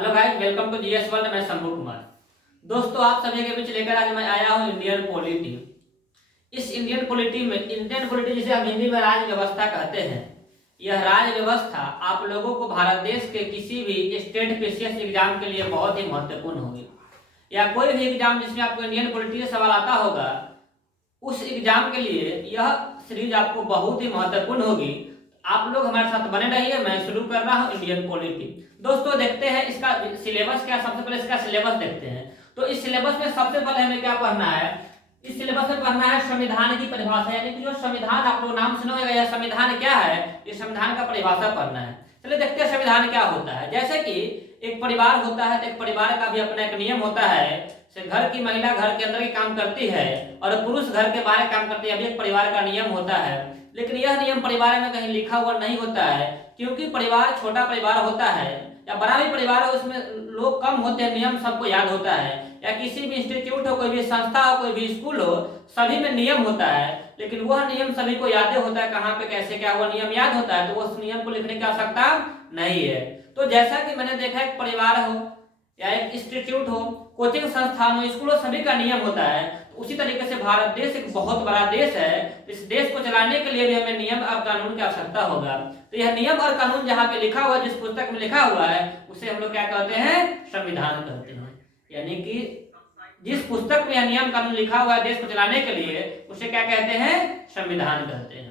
Hello guys, welcome to GS world. मैं शंभू कुमार। दोस्तों, आप सभी के बीच लेकर आज मैं आया हूं इंडियन पॉलिटी। इस इंडियन पॉलिटी जिसे हम हिंदी में राज्य व्यवस्था कहते हैं, यह राज्य व्यवस्था आप लोगों को भारत देश के किसी भी स्टेट पीसीएस एग्जाम के लिए बहुत ही महत्वपूर्ण होगी। या कोई भी एग्जाम जिसमें आपको इंडियन पॉलिटी से सवाल आता होगा, उस एग्जाम के लिए यह सीरीज आपको बहुत ही महत्वपूर्ण होगी। आप लोग हमारे साथ बने रहिए। मैं शुरू कर रहा हूं इंडियन पॉलिटी। दोस्तों, देखते हैं इसका सिलेबस क्या। सबसे पहले इसका सिलेबस देखते हैं। तो इस सिलेबस में सबसे पहले हमें क्या पढ़ना है? इस सिलेबस में पढ़ना है संविधान की परिभाषा, यानी कि जो संविधान आप लोग नाम सुना होगा, यह संविधान क्या है, इस संविधान का परिभाषा पढ़ना है। चलिए देखते हैं संविधान क्या होता है। जैसे कि एक परिवार होता है, तो एक परिवार का भी अपना एक नियम होता है। घर की महिला घर के अंदर ही काम करती है और पुरुष घर के बाहर काम करते हैं, अभी एक परिवार का नियम होता है। लेकिन यह नियम परिवार में कहीं लिखा हुआ नहीं होता है, क्योंकि परिवार छोटा परिवार होता है या बड़ा भी परिवार हो, उसमें लोग कम होते हैं, नियम सबको याद होता है। या किसी भी इंस्टीट्यूट हो, कोई भी संस्था हो, कोई भी स्कूल हो, सभी में नियम होता है, लेकिन वह नियम सभी को याद होता है, कहाँ पे कैसे क्या हुआ नियम याद होता है, तो उस नियम को लिखने की आवश्यकता नहीं है। तो जैसा कि मैंने देखा, एक परिवार हो या एक इंस्टीट्यूट हो, कोचिंग संस्थान हो, स्कूल हो, सभी का नियम होता है। तो उसी तरीके से भारत देश एक बहुत बड़ा देश है। इस देश को चलाने के लिए भी हमें नियम और कानून की आवश्यकता होगा। तो यह नियम और कानून जहाँ पे लिखा हुआ है, जिस पुस्तक में लिखा हुआ है, उसे हम लोग क्या कहते हैं? संविधान कहते हैं। यानी कि जिस पुस्तक में यह नियम कानून लिखा हुआ है देश को चलाने के लिए, उसे क्या कहते हैं? संविधान कहते हैं।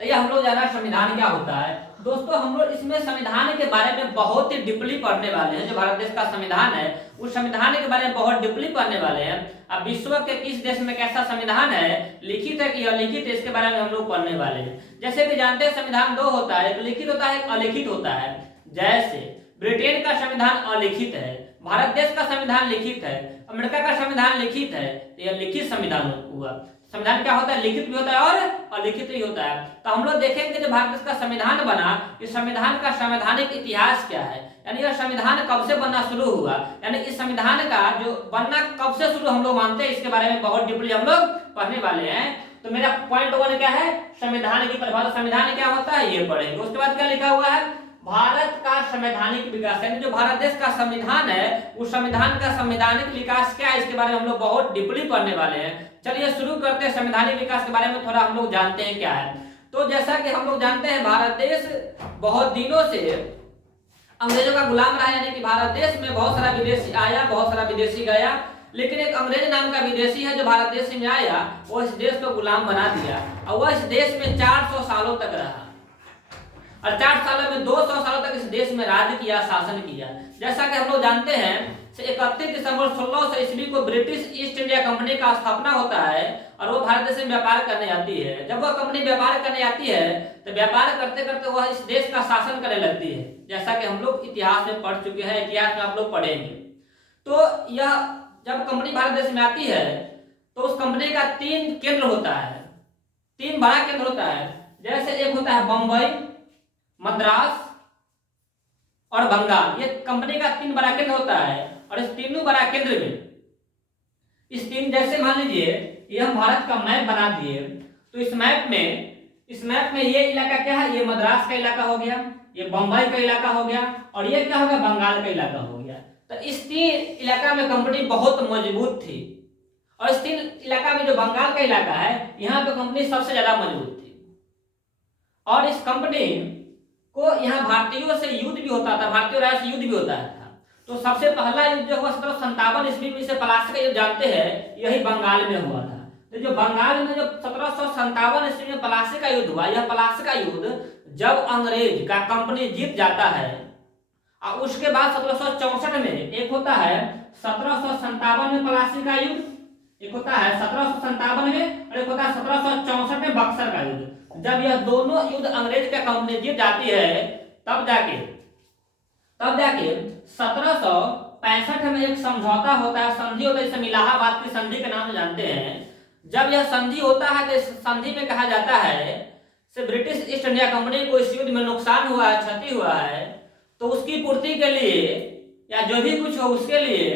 तो ये हम लोग जाना संविधान क्या होता है। दोस्तों, हम लोग इसमें संविधान के बारे में बहुत ही डीपली पढ़ने वाले हैं। जो भारत देश का संविधान है, उस संविधान के बारे में बहुत डीपली पढ़ने वाले हैं। अब विश्व के किस देश में कैसा संविधान है, लिखित है कि अलिखित है, इसके बारे में हम लोग पढ़ने वाले हैं। जैसे कि जानते हैं, संविधान दो होता है, एक लिखित होता है, एक अलिखित होता है। जैसे ब्रिटेन का संविधान अलिखित है, भारत देश का संविधान लिखित है, अमेरिका का संविधान लिखित है। तो यह लिखित संविधान हुआ। संविधान क्या होता है? लिखित भी होता है और अलिखित भी होता है। तो हम लोग देखेंगे जब भारत देश का संविधान बना, इस संविधान का संवैधानिक इतिहास क्या है, यानी यह संविधान कब से बनना शुरू हुआ, यानी इस संविधान का जो बनना कब से शुरू हम लोग मानते हैं, इसके बारे में बहुत डीपली हम लोग पढ़ने वाले हैं। तो मेरा पॉइंट 1 क्या है? संविधान की परिभाषा। संविधान क्या होता है ये पढ़ेंगे। उसके बाद क्या लिखा हुआ है? भारत का संवैधानिक विकास, यानी जो भारत देश का संविधान है, उस संविधान का संवैधानिक विकास क्या है, इसके बारे में हम लोग बहुत डीपली पढ़ने वाले हैं। चलिए शुरू करते हैं। संवैधानिक विकास के बारे में थोड़ा हम लोग जानते हैं क्या है। तो जैसा कि हम लोग जानते हैं, भारत देश बहुत दिनों से अंग्रेजों का गुलाम रहा, यानी कि भारत देश में बहुत सारा विदेशी आया, बहुत सारा विदेशी गया, लेकिन एक अंग्रेज नाम का विदेशी है जो भारत देश में आया, वो इस देश को गुलाम बना दिया और वह इस देश में 400 सालों तक रहा और 4 सालों में 200 सालों तक इस देश में राज किया, शासन किया। जैसा कि हम लोग जानते हैं, 31 दिसंबर 1600 ईस्वी को ब्रिटिश ईस्ट इंडिया कंपनी का स्थापना होता है और वो भारत देश में व्यापार करने आती है। जब वह कंपनी व्यापार करने आती है, तो व्यापार करते करते वह इस देश का शासन करने लगती है, जैसा कि हम लोग इतिहास में पढ़ चुके हैं, इतिहास में आप लोग पढ़ेंगे। तो यह जब कंपनी भारत देश में आती है, तो उस कंपनी का 3 केंद्र होता है, 3 बड़ा केंद्र होता है। जैसे एक होता है बंबई, मद्रास और बंगाल। ये कंपनी का 3 बड़ा केंद्र होता है और इस तीनों बड़ा केंद्र में इस 3, जैसे मान लीजिए ये हम भारत का मैप बना दिए, तो इस मैप में ये इलाका क्या है? ये मद्रास का इलाका हो गया, ये बंबई का इलाका हो गया और ये क्या हो गया? बंगाल का इलाका हो गया। तो इस 3 इलाका में कंपनी बहुत मजबूत थी और इस 3 इलाका में जो बंगाल का इलाका है, यहाँ पे कंपनी सबसे ज्यादा मजबूत थी। और इस कंपनी को यहाँ भारतीयों से युद्ध भी होता था, भारतीय राज्य से युद्ध भी होता था। तो सबसे पहला युद्ध जो हुआ 1757 ईस्वी में, इसे प्लासी का युद्ध जानते हैं, यही बंगाल में हुआ था। तो जो बंगाल में जो 1757 ईस्वी में प्लासी का युद्ध हुआ, यह प्लासी का युद्ध जब अंग्रेज का कंपनी जीत जाता है और उसके बाद 1764 में एक होता है 1757 में प्लासी का युद्ध, एक होता है 1757 में और एक होता है 1764 में बक्सर का युद्ध। जब यह दोनों युद्ध अंग्रेज का कंपनी जीत जाती है, तब जाके 1765 में एक समझौता होता है, संधि होता है, इसे इलाहाबाद की संधि के नाम से जानते हैं। जब यह संधि होता है, तो इस संधि में कहा जाता है से ब्रिटिश ईस्ट इंडिया कंपनी को इस युद्ध में नुकसान हुआ है, क्षति हुआ है, तो उसकी पूर्ति के लिए या जो भी कुछ हो उसके लिए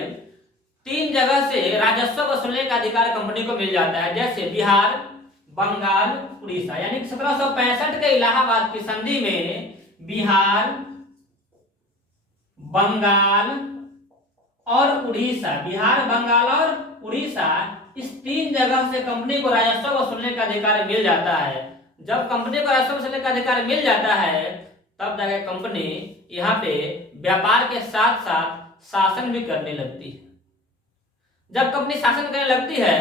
3 जगह से राजस्व वसूलने का अधिकार कंपनी को मिल जाता है। जैसे बिहार, बंगाल, उड़ीसा। यानी 1765 के इलाहाबाद की संधि में बिहार, बंगाल और उड़ीसा, बिहार, बंगाल और उड़ीसा, इस 3 जगह से कंपनी को राजस्व वसूलने का अधिकार मिल जाता है। जब कंपनी को राजस्व वसूलने का अधिकार मिल जाता है तब जाकर कंपनी यहाँ पे व्यापार के साथ साथ शासन भी करने लगती है। जब कंपनी शासन करने लगती है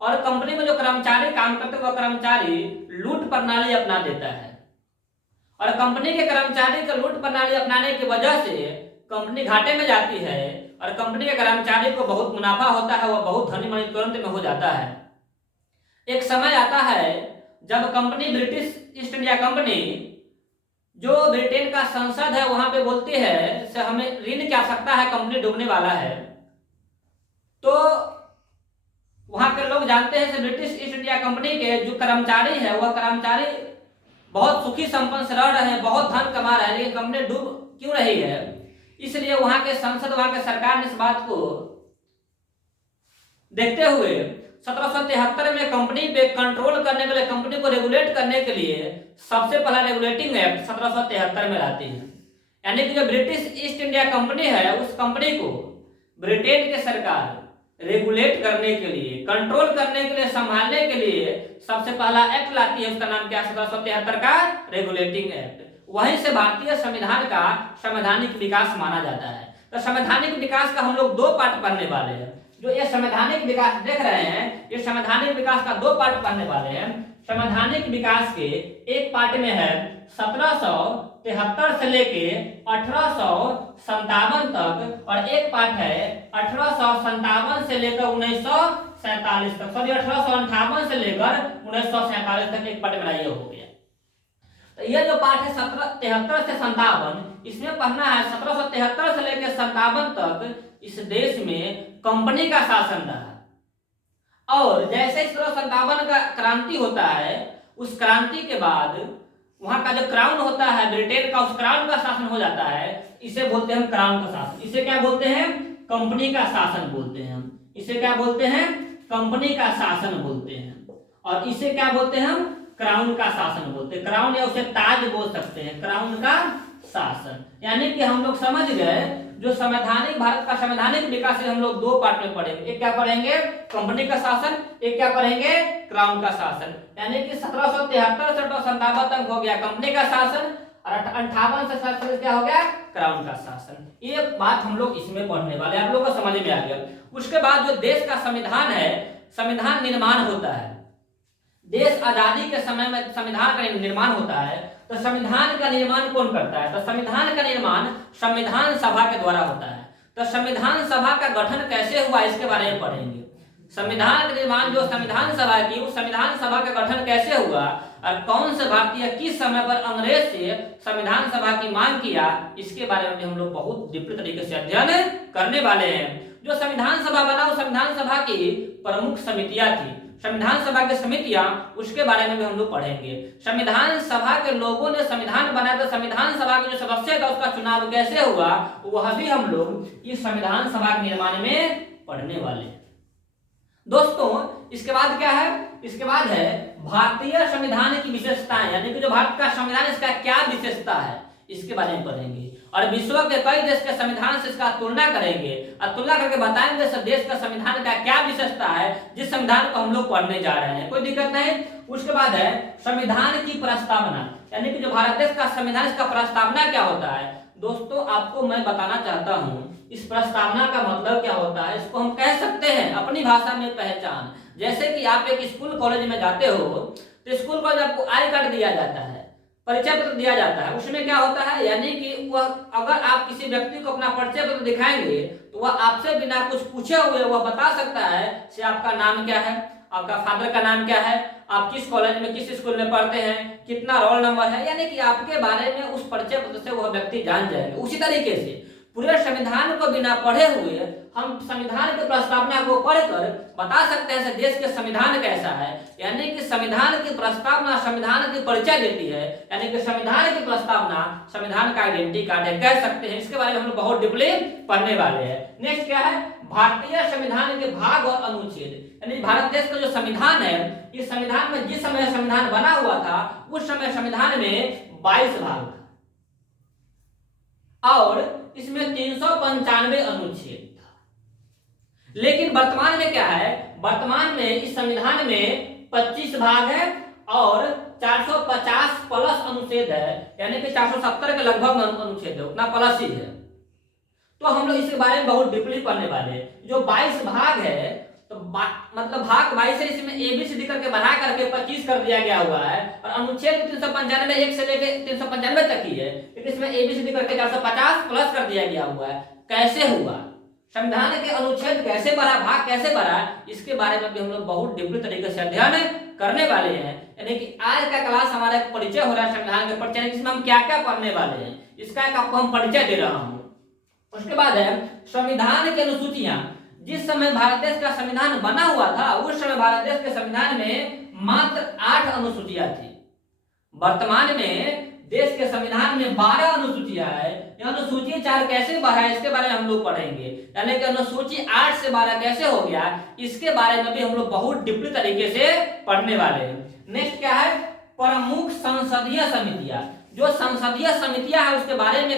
और कंपनी में जो कर्मचारी काम करते हैं वह कर्मचारी लूट प्रणाली अपना देता है, और कंपनी के कर्मचारी को लूट प्रणाली अपनाने की वजह से कंपनी घाटे में जाती है और कंपनी के कर्मचारी को बहुत मुनाफा होता है, वह बहुत धनी मनी तुरंत में हो जाता है। एक समय आता है जब company British east India company, जो ब्रिटेन का संसद है, वहां पे बोलती है से हमें ऋण की आवश्यकता है, कंपनी डूबने वाला है। तो वहां के लोग जानते हैं कि ब्रिटिश ईस्ट इंडिया कंपनी के जो कर्मचारी है वह कर्मचारी बहुत सुखी संपन्न से रह रहे हैं, बहुत धन कमा रहे हैं, लेकिन कंपनी डूब क्यों रही है। इसलिए वहां के संसद, वहां के सरकार ने इस बात को देखते हुए 1773 में कंपनी पे कंट्रोल करने के लिए, कंपनी को रेगुलेट करने के लिए सबसे पहला रेगुलेटिंग एक्ट 1773 में लाती है। यानी कि जो ब्रिटिश ईस्ट इंडिया कंपनी है उस कंपनी को ब्रिटेन की सरकार रेगुलेट करने के लिए, कंट्रोल करने के लिए, संभालने के लिए सबसे पहला एक्ट लाती है। उसका नाम क्या है? 1773 का रेगुलेटिंग एक्ट। वहीं से भारतीय संविधान का संवैधानिक विकास माना जाता है। तो संवैधानिक विकास का हम लोग 2 पार्ट पढ़ने वाले हैं। जो ये संवैधानिक विकास देख रहे हैं, ये संवैधानिक विकास का 2 पार्ट पढ़ने वाले हैं। संवैधानिक विकास के एक पार्ट में है 1773 से लेके 1857 तक, और एक पार्ट है 1857 से लेकर 1947 तक, सॉरी 1858 से लेकर 1947 तक एक पार्ट में ये हो गया। तो ये जो पार्ट है 1773 से 57, इसमें पढ़ना है 1773 से लेकर 57 तक इस देश में कंपनी का शासन रहा। और जैसे 1757 का क्रांति होता है, उस क्रांति के बाद वहां का जो क्राउन होता है ब्रिटेन का, उस क्राउन का शासन हो जाता है। इसे बोलते हैं क्राउन का शासन। इसे क्या बोलते हैं? कंपनी का शासन बोलते हैं हम। इसे क्या बोलते हैं? कंपनी का शासन बोलते हैं। और इसे क्या बोलते हैं हम? क्राउन का शासन बोलते हैं। क्राउन या उसे ताज बोल सकते हैं, क्राउन का शासन। यानी कि हम लोग समझ गए जो संवैधानिक, भारत का संवैधानिक विकास हम लोग 2 पार्ट में पढ़ेंगे। एक क्या पढ़ेंगे? कंपनी का शासन। एक क्या पढ़ेंगे? क्राउन का शासन। यानी कि 1773 से 57 तक हो गया कंपनी का शासन, और 58 से 47 क्या हो गया? क्राउन का शासन। ये बात हम लोग इसमें पढ़ने वाले हैं, आप लोगों को समझ में आ गया। उसके बाद जो देश का संविधान है, संविधान निर्माण होता है। देश आजादी के समय में संविधान का निर्माण होता है। तो संविधान का निर्माण कौन करता है? तो संविधान का निर्माण संविधान सभा के द्वारा होता है। तो संविधान सभा का गठन कैसे हुआ इसके बारे में पढ़ेंगे। संविधान का निर्माण जो संविधान सभा की, उस संविधान सभा का गठन कैसे हुआ और कौन से भारतीय किस समय पर अंग्रेज से संविधान सभा की मांग किया, इसके बारे में हम लोग बहुत डिप्टी तरीके से अध्ययन करने वाले हैं। जो संविधान सभा बना, उस संविधान सभा की प्रमुख समितियां थी, संविधान सभा की समितियां, उसके बारे में भी हम लोग पढ़ेंगे। संविधान सभा के लोगों ने संविधान बनाया, तो संविधान सभा के जो सदस्य था उसका चुनाव कैसे हुआ, वह भी हम लोग इस संविधान सभा के निर्माण में पढ़ने वाले हैं। दोस्तों इसके बाद क्या है? इसके बाद है भारतीय संविधान की विशेषताएं, यानी कि जो भारत का संविधान इसका क्या विशेषता है, इसके बारे में पढ़ेंगे। और विश्व के कई देश के संविधान से इसका तुलना करेंगे और तुलना करके बताएंगे देश का संविधान का क्या विशेषता है, जिस संविधान को हम लोग पढ़ने जा रहे हैं। कोई दिक्कत नहीं। उसके बाद है संविधान की प्रस्तावना, यानी कि जो भारत देश का संविधान, इसका प्रस्तावना क्या होता है। दोस्तों आपको मैं बताना चाहता हूं इस प्रस्तावना का मतलब क्या होता है। इसको हम कह सकते हैं अपनी भाषा में पहचान। जैसे कि आप एक स्कूल कॉलेज में जाते हो तो स्कूल कॉलेज आपको आई कार्ड दिया जाता है, परिचय पत्र दिया जाता है। उसमें क्या होता है, यानी कि वह अगर आप किसी व्यक्ति को अपना परिचय पत्र दिखाएंगे तो वह आपसे बिना कुछ पूछे हुए वह बता सकता है कि आपका नाम क्या है, आपका फादर का नाम क्या है, आप किस कॉलेज में, किस स्कूल में पढ़ते हैं, कितना रोल नंबर है, यानी कि आपके बारे में उस परिचय पत्र से वह व्यक्ति जान जाएंगे। उसी तरीके से पूरे संविधान को बिना पढ़े हुए हम संविधान की प्रस्तावना को पढ़कर बता सकते हैं देश के संविधान कैसा है। यानी कि संविधान की प्रस्तावना संविधान की परिचय देती है, यानी कि संविधान की प्रस्तावना संविधान का आइडेंटिटी कार्ड है, कह सकते हैं। इसके बारे में हम लोग बहुत डीपली पढ़ने वाले हैं। नेक्स्ट क्या है? भारतीय संविधान के भाग और अनुच्छेद, यानी भारत देश का जो संविधान है, इस संविधान में जिस समय संविधान बना हुआ था उस समय संविधान में 22 भाग था, और इसमें 395 अनुच्छेद था। लेकिन वर्तमान में क्या है, वर्तमान में इस संविधान में 25 भाग है और 450 प्लस अनुच्छेद है, यानी कि 470 के लगभग अनुच्छेद है, उतना प्लस ही है। तो हम लोग इसके बारे में बहुत डीपली पढ़ने वाले हैं। जो 22 भाग है, तो मतलब भाग 22 है, इसमें ABCD करके बना करके 25 कर दिया गया हुआ है, और अनुच्छेद 395 1 से लेके 395 तक ही है, लेकिन इसमें ABCD करके 450 प्लस कर दिया गया हुआ है। कैसे हुआ, संविधान के अनुच्छेद कैसे बढ़ा, भाग कैसे बढ़ा, इसके बारे में भी हम लोग बहुत डीपली तरीके से अध्ययन करने वाले हैं। यानी कि आज का क्लास हमारा एक परिचय हो रहा है संविधान के परिचय, जिसमें हम क्या क्या पढ़ने वाले हैं, इसका एक आपको हम परिचय दे रहा हूँ। उसके बाद है संविधान की अनुसूचियां। जिस समय भारत देश का संविधान बना हुआ था, उस समय भारत देश के संविधान में मात्र 8 अनुसूचियां थी। वर्तमान में देश के संविधान में 12 अनुसूचियां है। अनुसूची 4 कैसे बढ़ा है, इसके बारे में हम लोग पढ़ेंगे। यानी कि अनुसूची 8 से 12 कैसे हो गया, इसके बारे में भी हम लोग बहुत डीपली तरीके से पढ़ने वाले हैं। नेक्स्ट क्या है, प्रमुख संसदीय समितियां। जो संसदीय समितियां है उसके बारे में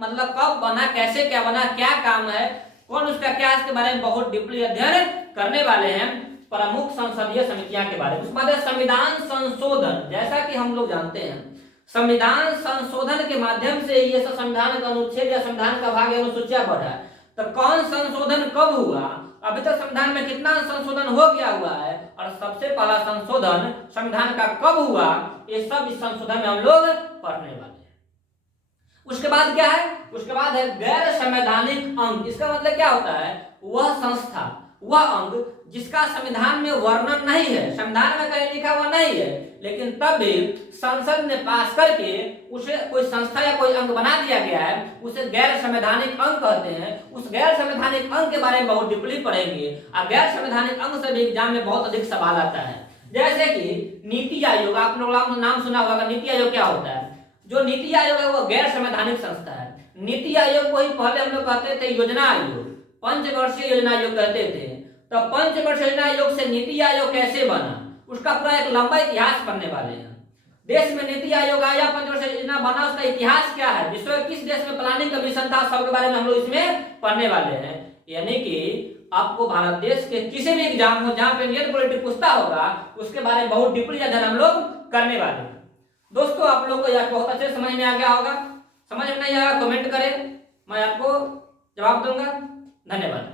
मतलब कब बना, कैसे क्या बना, क्या काम है, कौन उसका क्या, इसके बारे में बहुत डीपली अध्ययन करने वाले हैं। प्रमुख संसदीय समितियां के बारे में। उसके बाद संविधान संशोधन। जैसा कि हम लोग जानते हैं, संविधान संशोधन के माध्यम से ये संविधान का अनुच्छेद या संविधान का भाग अनुसूचियां बढ़ा। तो कौन संशोधन कब हुआ, अभी तक संविधान में कितना संशोधन हो गया हुआ है, और सबसे पहला संशोधन संविधान का कब हुआ, ये सब इस संशोधन में हम लोग पढ़ने वाले हैं। उसके बाद क्या है, उसके बाद है गैर संवैधानिक अंग। इसका मतलब क्या होता है, वह संस्था, वह अंग जिसका संविधान में वर्णन नहीं है, संविधान में कहीं लिखा हुआ नहीं है, लेकिन तब भी संसद ने पास करके उसे कोई संस्था या कोई अंग बना दिया गया है, उसे गैर संवैधानिक अंग कहते हैं। उस गैर संवैधानिक अंग के बारे में बहुत डीपली पढ़ेंगे। और गैर संवैधानिक अंग से भी एग्जाम में बहुत अधिक सवाल आता है। जैसे कि नीति आयोग, आप लोग नाम सुना होगा। नीति आयोग क्या होता है, जो नीति आयोग है वो गैर संवैधानिक संस्था है। नीति आयोग को ही पहले हम लोग कहते थे योजना आयोग, पंचवर्षीय योजना आयोग कहते थे। तो पंचवर्षीय योजना आयोग से नीति आयोग कैसे बना, उसका पूरा एक लंबा इतिहास पढ़ने वाले हैं। देश में नीति आयोग आया, पंचवर्षीय योजना बना, उसका इतिहास क्या है, विश्व के किस देश में प्लानिंग कमीशन था, सबके बारे में हम लोग इसमें पढ़ने वाले हैं। यानी कि आपको भारत देश के किसी भी एग्जाम हो जहां पे इंडियन पॉलिटी पूछता होगा, उसके बारे में बहुत डीपली अध्ययन हम लोग करने वाले हैं। दोस्तों आप लोग को यह बहुत अच्छे समझ में आ गया होगा। समझ में नहीं आया कमेंट करें, मैं आपको जवाब दूंगा। धन्यवाद।